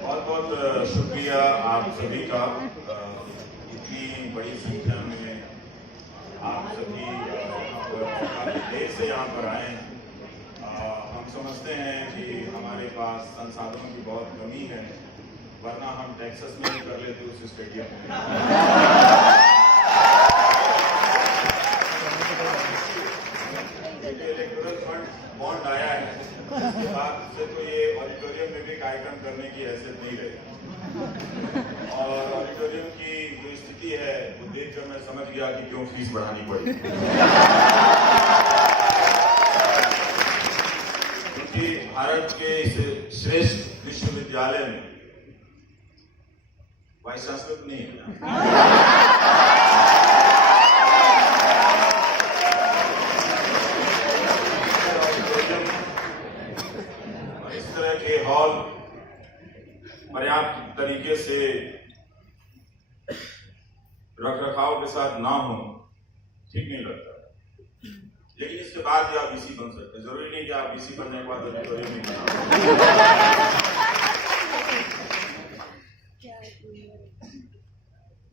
बहुत बहुत शुक्रिया आप सभी का। इतनी बड़ी संख्या में आप सभी काफी देर से यहाँ पर आए हैं। हम समझते हैं कि हमारे पास संसाधनों की बहुत कमी है, वरना हम टेक्सास में ही कर लेते उस स्टेडियम में। इलेक्टोरल फंड बॉन्ड आया है, उसके बाद से तो ये ऑडिटोरियम में भी कार्यक्रम करने की हैसियत नहीं रही। और ऑडिटोरियम की जो स्थिति है वो देखकर मैं समझ गया कि क्यों फीस बढ़ानी पड़ी। क्योंकि भारत के इस श्रेष्ठ विश्वविद्यालय में वाइस चांसलर नहीं है। हॉल पर्याप्त तरीके से रखरखाव के साथ ना हो ठीक नहीं लगता। लेकिन इसके बाद भी आप बीसी बन सकते हैं, जरूरी नहीं कि आप बीसी बनने के बाद ऑडिटोरियम नहीं बना।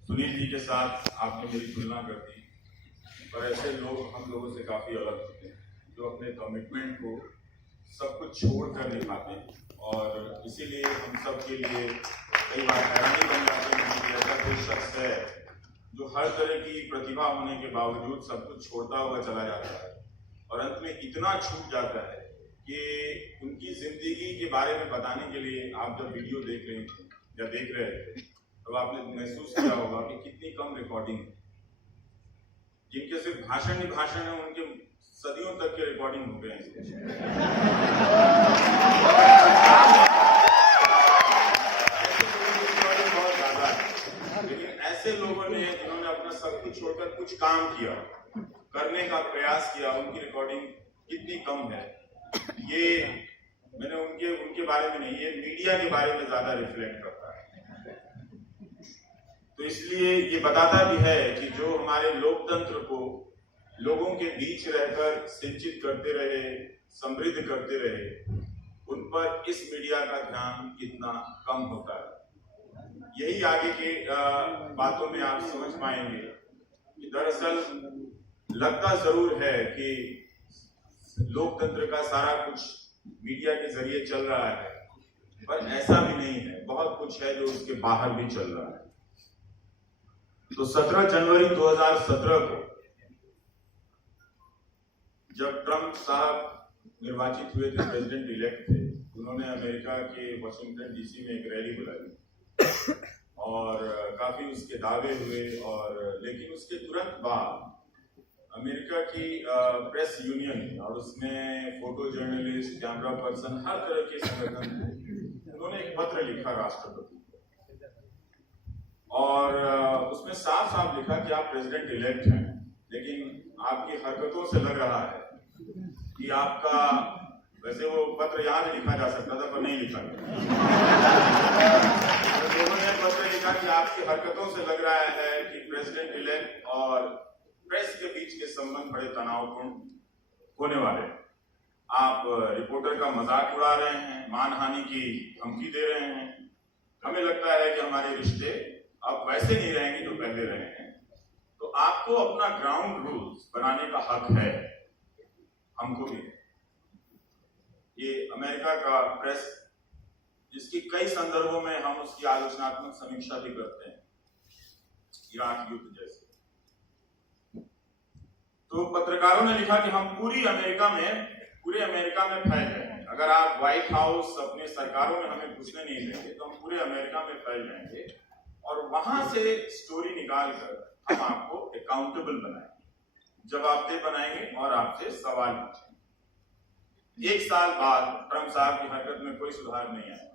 सुनील जी के साथ आपने मेरी तुलना कर दी, पर ऐसे लोग हम लोगों से काफी अलग होते हैं जो अपने कमिटमेंट को सब कुछ छोड़ कर निभाते हैं। और इसीलिए हम सब के लिए कई बार हैरानी बन जाते हैं कि ऐसा कोई शख्स है जो हर तरह की प्रतिभा होने के बावजूद सब कुछ छोड़ता हुआ चला जाता है और अंत में इतना छूट जाता है कि उनकी जिंदगी के बारे में बताने के लिए आप जब वीडियो देख रहे थे या देख रहे थे तो आपने महसूस किया होगा कि कितनी कम रिकॉर्डिंग है। जिनके सिर्फ भाषण ही भाषण है उनके सदियों तक के रिकॉर्डिंग हो गए हैं। लेकिन ऐसे लोगों ने जिन्होंने अपना सब कुछ छोड़कर कुछ काम किया, करने का प्रयास किया, उनकी रिकॉर्डिंग कितनी कम है ये मैंने उनके बारे में नहीं, ये मीडिया के बारे में ज्यादा रिफ्लेक्ट करता है। तो इसलिए ये बताता भी है कि जो हमारे लोकतंत्र को लोगों के बीच रहकर सिंचित करते रहे, समृद्ध करते रहे, उन पर इस मीडिया का ध्यान कितना कम होता है। यही आगे के बातों में आप समझ पाएंगे कि दरअसल लगता जरूर है कि लोकतंत्र का सारा कुछ मीडिया के जरिए चल रहा है, पर ऐसा भी नहीं है। बहुत कुछ है जो उसके बाहर भी चल रहा है। तो 17 जनवरी 2017 को जब ट्रंप साहब निर्वाचित हुए थे, प्रेसिडेंट इलेक्ट थे, उन्होंने अमेरिका के वाशिंगटन डीसी में एक रैली बुलाई और काफी उसके दावे हुए। और लेकिन उसके तुरंत बाद अमेरिका की प्रेस यूनियन और उसमें फोटो जर्नलिस्ट, कैमरा पर्सन, हर तरह के संगठन थे, उन्होंने एक पत्र लिखा राष्ट्रपति को और उसमें साफ साफ लिखा कि आप प्रेसिडेंट इलेक्ट हैं, लेकिन आपकी हरकतों से लग रहा है कि आपका, वैसे वो पत्र यहाँ भी लिखा जा सकता था पर नहीं लिखा गया। उन्होंने पत्र लिखा कि आपकी हरकतों से लग रहा है कि प्रेसिडेंट इलेक्ट और प्रेस के बीच के संबंध बड़े तनावपूर्ण होने वाले हैं। आप रिपोर्टर का मजाक उड़ा रहे हैं, मानहानि की धमकी दे रहे हैं। हमें लगता है कि हमारे रिश्ते अब वैसे नहीं रहेंगे जो पहले रहे हैं। तो आपको अपना ग्राउंड रूल्स बनाने का हक है, हमको भी है। ये अमेरिका का प्रेस, जिसकी कई संदर्भों में हम उसकी आलोचनात्मक समीक्षा भी करते हैं, इराक युद्ध जैसे। तो पत्रकारों ने लिखा कि हम पूरे अमेरिका में फैल जाएंगे। अगर आप व्हाइट हाउस अपने सरकारों में हमें घुसने नहीं देंगे तो हम पूरे अमेरिका में फैल जाएंगे और वहां से स्टोरी निकालकर हम आपको अकाउंटेबल बनाएंगे, जवाबदेह बनाएंगे और आपसे सवाल पूछेंगे। 1 साल बाद ट्रंप साहब की हरकत में कोई सुधार नहीं आया।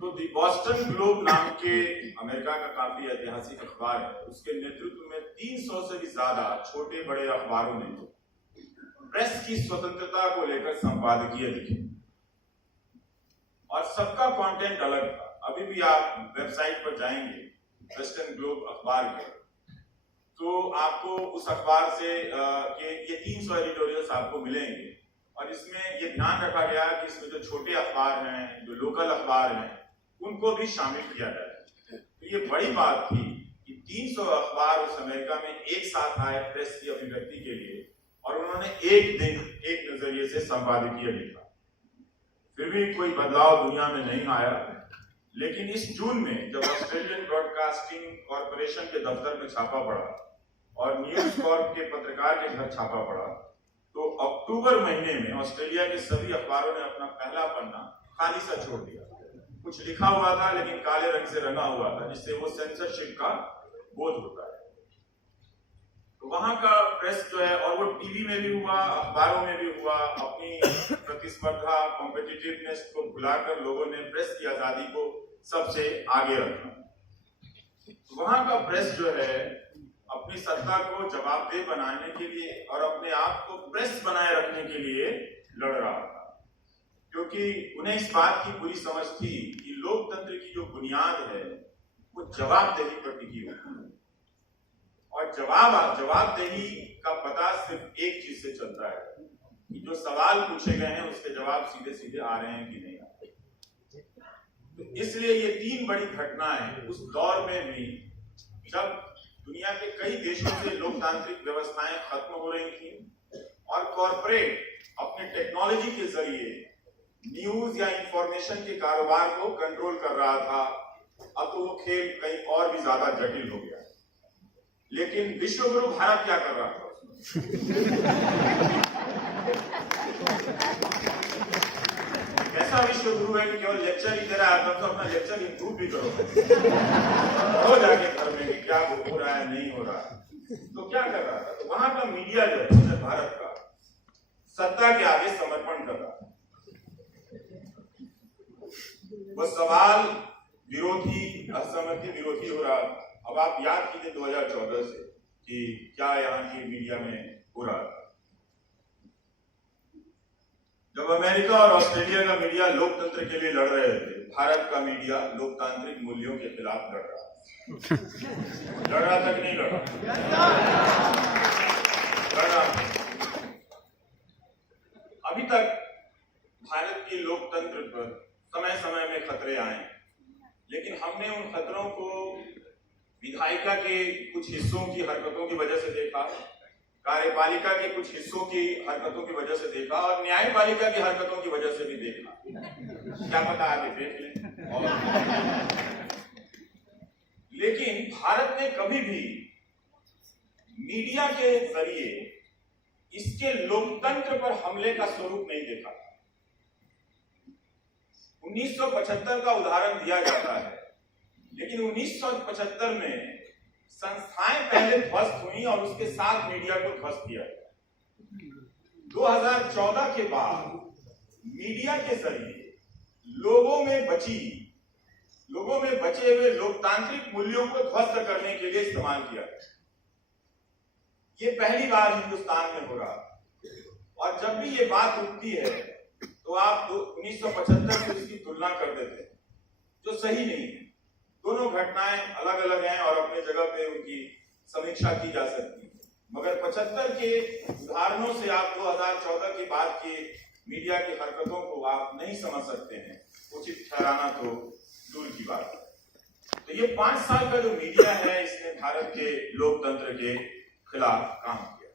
तो दी बॉस्टन ग्लोब नाम के अमेरिका का काफी ऐतिहासिक अखबार है, उसके नेतृत्व में 300 से भी ज्यादा छोटे बड़े अखबारों ने प्रेस की स्वतंत्रता को लेकर संपादकीय लिखे और सबका कंटेंट अलग था। अभी भी आप वेबसाइट पर जाएंगे वेस्टर्न ग्लोब अखबार के, तो आपको उस अखबार से के ये 300 एडिटोरियल्स आपको मिलेंगे। और इसमें ये ध्यान रखा गया कि इसमें जो छोटे अखबार हैं, जो लोकल अखबार हैं, उनको भी शामिल किया जाए। तो ये बड़ी बात थी कि 300 अखबार उस अमेरिका में एक साथ आए प्रेस की अभिव्यक्ति के लिए, और उन्होंने एक दिन एक नजरिए से संपादकीय लिखा। फिर भी कोई बदलाव दुनिया में नहीं आया। लेकिन इस जून में जब ऑस्ट्रेलियन ब्रॉडकास्टिंग कॉरपोरेशन के दफ्तर में छापा पड़ा और न्यूज कॉर्प के पत्रकार के घर छापा पड़ा, तो अक्टूबर महीने में ऑस्ट्रेलिया के सभी अखबारों ने अपना पहला पन्ना खाली सा छोड़ दिया। कुछ लिखा हुआ था लेकिन काले रंग से रंगा हुआ था, जिससे वो सेंसरशिप का बोध होता है। तो वहां का प्रेस जो है, और वो टीवी में भी हुआ, अखबारों में भी हुआ, अपनी प्रतिस्पर्धा कॉम्पिटिटिवनेस को भुलाकर लोगों ने प्रेस की आजादी को सबसे आगे रखा। तो वहां का प्रेस जो है अपनी सत्ता को जवाबदेह बनाने के लिए और अपने आप को प्रेस बनाए रखने के लिए लड़ रहा था, क्योंकि उन्हें इस बात की पूरी समझ थी कि लोकतंत्र की जो बुनियाद है वो जवाबदेही पर टिकी होती है। और जवाबदेही का पता सिर्फ एक चीज से चलता है कि जो सवाल पूछे गए हैं उसके जवाब सीधे सीधे आ रहे हैं कि नहीं आ रहे। तो इसलिए ये 3 बड़ी घटनाएं उस दौर में भी, जब दुनिया के कई देशों से लोकतांत्रिक व्यवस्थाएं खत्म हो रही थी और कॉर्पोरेट अपने टेक्नोलॉजी के जरिए न्यूज या इंफॉर्मेशन के कारोबार को कंट्रोल कर रहा था। अब तो वो खेल कहीं और भी ज्यादा जटिल हो गया। लेकिन विश्वगुरु भारत क्या कर रहा था? ऐसा विश्वगुरु है कि केवल लेक्चर ही दे रहा है, तो अपना लेक्चर इंप्रूव भी करो, हो जाके घर में कि क्या हो रहा है, नहीं हो रहा है। तो क्या कर रहा था? तो वहां का मीडिया जो है भारत का सत्ता के आगे समर्पण कर रहा था। वो सवाल विरोधी, असहमति विरोधी हो रहा। अब आप याद कीजिए 2014 से कि क्या यहाँ की मीडिया में हो रहा था। जब अमेरिका और ऑस्ट्रेलिया का मीडिया लोकतंत्र के लिए लड़ रहे थे, भारत का मीडिया लोकतांत्रिक मूल्यों के खिलाफ लड़ रहा था कि नहीं लड़ रहा? अभी तक भारत की लोकतंत्र पर समय समय में खतरे आए, लेकिन हमने उन खतरों को विधायिका के कुछ हिस्सों की हरकतों की वजह से देखा, कार्यपालिका के कुछ हिस्सों की हरकतों की वजह से देखा, और न्यायपालिका की हरकतों की वजह से भी देखा। क्या पता आगे देख लें। लेकिन भारत ने कभी भी मीडिया के जरिए इसके लोकतंत्र पर हमले का स्वरूप नहीं देखा। 1975 का उदाहरण दिया जाता है, लेकिन 1975 में संस्थाएं पहले ध्वस्त हुई और उसके साथ मीडिया को ध्वस्त किया गया। 2014 के बाद मीडिया के जरिए लोगों में बचे हुए लोकतांत्रिक मूल्यों को ध्वस्त करने के लिए इस्तेमाल किया गया। ये पहली बार हिंदुस्तान में हो रहा। और जब भी ये बात उठती है तो आप 1975 से इसकी तुलना कर देते हैं, जो सही नहीं है। दोनों घटनाएं अलग अलग हैं और अपने जगह पे उनकी समीक्षा की जा सकती है, मगर 75 के उदाहरणों से आप 2014 के बाद के मीडिया की हरकतों को आप नहीं समझ सकते हैं। उचित ठहराना तो दूर की बात है। तो ये 5 साल का जो मीडिया है, इसने भारत के लोकतंत्र के खिलाफ काम किया।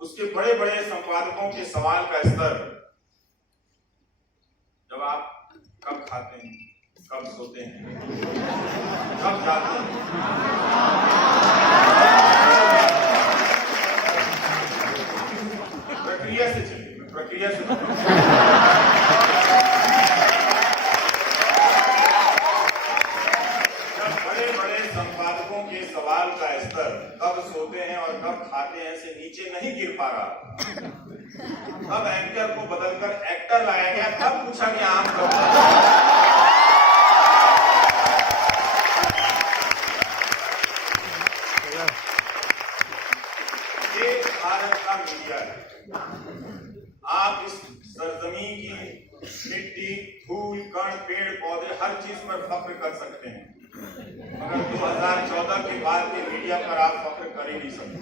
उसके बड़े बड़े संपादकों के सवाल का स्तर, जब आप कब खाते हैं, कब सोते हैं, कब जाते हैं, प्रक्रिया से चलिए, प्रक्रिया से संपादकों के सवाल का स्तर कब सोते हैं और कब खाते हैं से नीचे नहीं गिर पा रहा, तब एंकर को बदलकर एक्टर लाया गया, तब पूछा गया आप कब। ये भारत का मीडिया है। आप इस सरजमीन की मिट्टी, धूल, कण, पेड़ पौधे हर चीज पर फख्र कर सकते हैं, मगर 2014 के बाद के मीडिया पर आप फख्र कर ही नहीं सकते,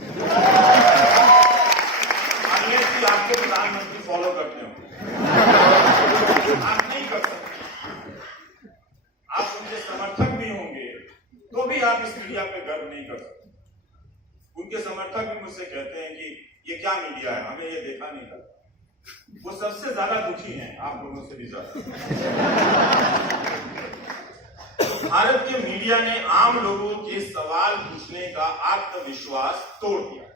अनलेस कि आपको प्रधानमंत्री फॉलो करते हो, आप नहीं कर सकते। आप उनके समर्थक भी होंगे तो भी आप इस मीडिया पे गर्व नहीं कर सकते। उनके समर्थक भी मुझसे कहते हैं कि ये क्या मीडिया है, हमें ये देखा नहीं था। वो सबसे ज्यादा दुखी हैं आप लोगों से भी ज्यादा। भारत के मीडिया ने आम लोगों के सवाल पूछने का आत्मविश्वास तोड़ दिया।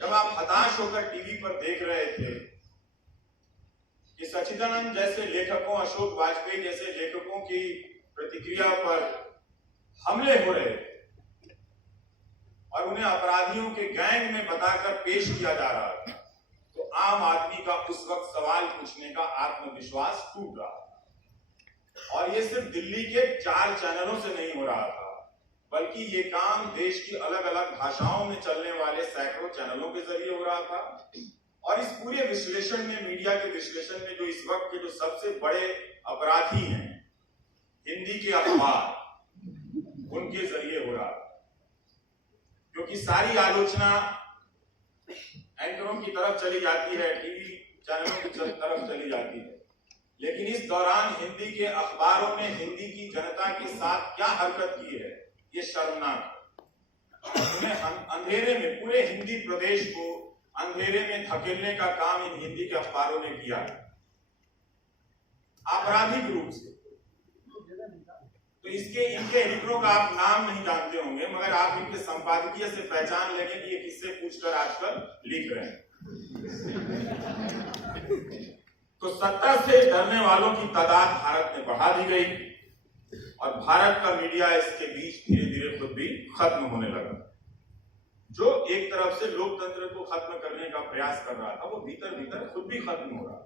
जब आप हताश होकर टीवी पर देख रहे थे कि सच्चिदानंद जैसे लेखकों, अशोक वाजपेयी जैसे लेखकों की प्रतिक्रिया पर हमले हो रहे थे और उन्हें अपराधियों के गैंग में बताकर पेश किया जा रहा था, तो आम आदमी का उस वक्त सवाल पूछने का आत्मविश्वास टूट रहा था। और ये सिर्फ दिल्ली के 4 चैनलों से नहीं हो रहा था, बल्कि ये काम देश की अलग अलग भाषाओं में चलने वाले सैकड़ों चैनलों के जरिए हो रहा था। और इस पूरे विश्लेषण में, मीडिया के विश्लेषण में, जो इस वक्त के जो सबसे बड़े अपराधी हैं हिंदी के अखबार, उनके जरिए हो रहा था। क्योंकि सारी आलोचना एंकरों की तरफ चली जाती है, टीवी चैनलों की तरफ चली जाती है, लेकिन इस दौरान हिंदी के अखबारों ने हिंदी की जनता के साथ क्या हरकत की है, ये शर्मनाक है। उन्हें अंधेरे में, पूरे हिंदी प्रदेश को अंधेरे में धकेलने का काम इन हिंदी के अखबारों ने किया है, आपराधिक रूप से। तो इनके एडिटरों का आप नाम नहीं जानते होंगे, मगर आप इनके संपादकीय से पहचान लेंगे कि ये किससे पूछकर आजकल लिख रहे हैं। तो सत्ता से डरने वालों की तादाद भारत में बढ़ा दी गई और भारत का मीडिया इसके बीच धीरे धीरे खुद भी खत्म होने लगा। जो एक तरफ से लोकतंत्र को खत्म करने का प्रयास कर रहा था, वो भीतर भीतर खुद भी खत्म हो रहा।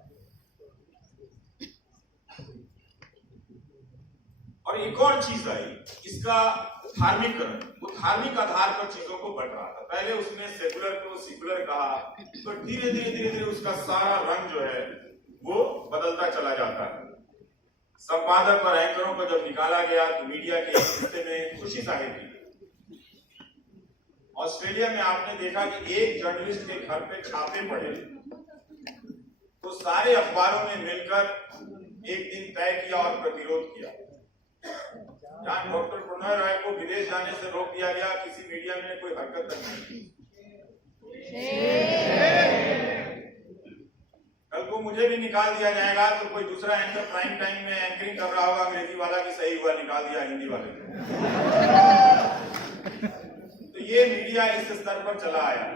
और एक और चीज आई, इसका धार्मिकरण। वो धार्मिक आधार पर चीजों को बढ़ रहा था। पहले उसने सेकुलर को सेकुलर कहा, तो धीरे धीरे उसका सारा रंग जो है वो बदलता चला जाता है। संपादक और एंकरों को जब निकाला गया तो मीडिया के हिस्से में खुशी जाहिर की। ऑस्ट्रेलिया में आपने देखा कि एक जर्नलिस्ट के घर पे छापे पड़े, तो सारे अखबारों ने मिलकर एक दिन तय किया और प्रतिरोध किया। जहां डॉक्टर प्रणय राय को विदेश जाने से रोक दिया गया, किसी मीडिया ने कोई हरकत तक नहीं की। कल को मुझे भी निकाल दिया जाएगा तो कोई दूसरा एंकर प्राइम टाइम में एंकरिंग कर रहा होगा अंग्रेजी वाला की सही हुआ, निकाल दिया हिंदी वाले को। तो ये मीडिया इस स्तर पर चला आया।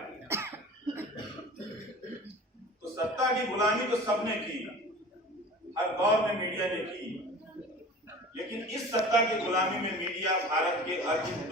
तो सत्ता की गुलामी तो सबने की, हर दौर में मीडिया ने की, लेकिन इस सत्ता की गुलामी में मीडिया भारत के अर्जित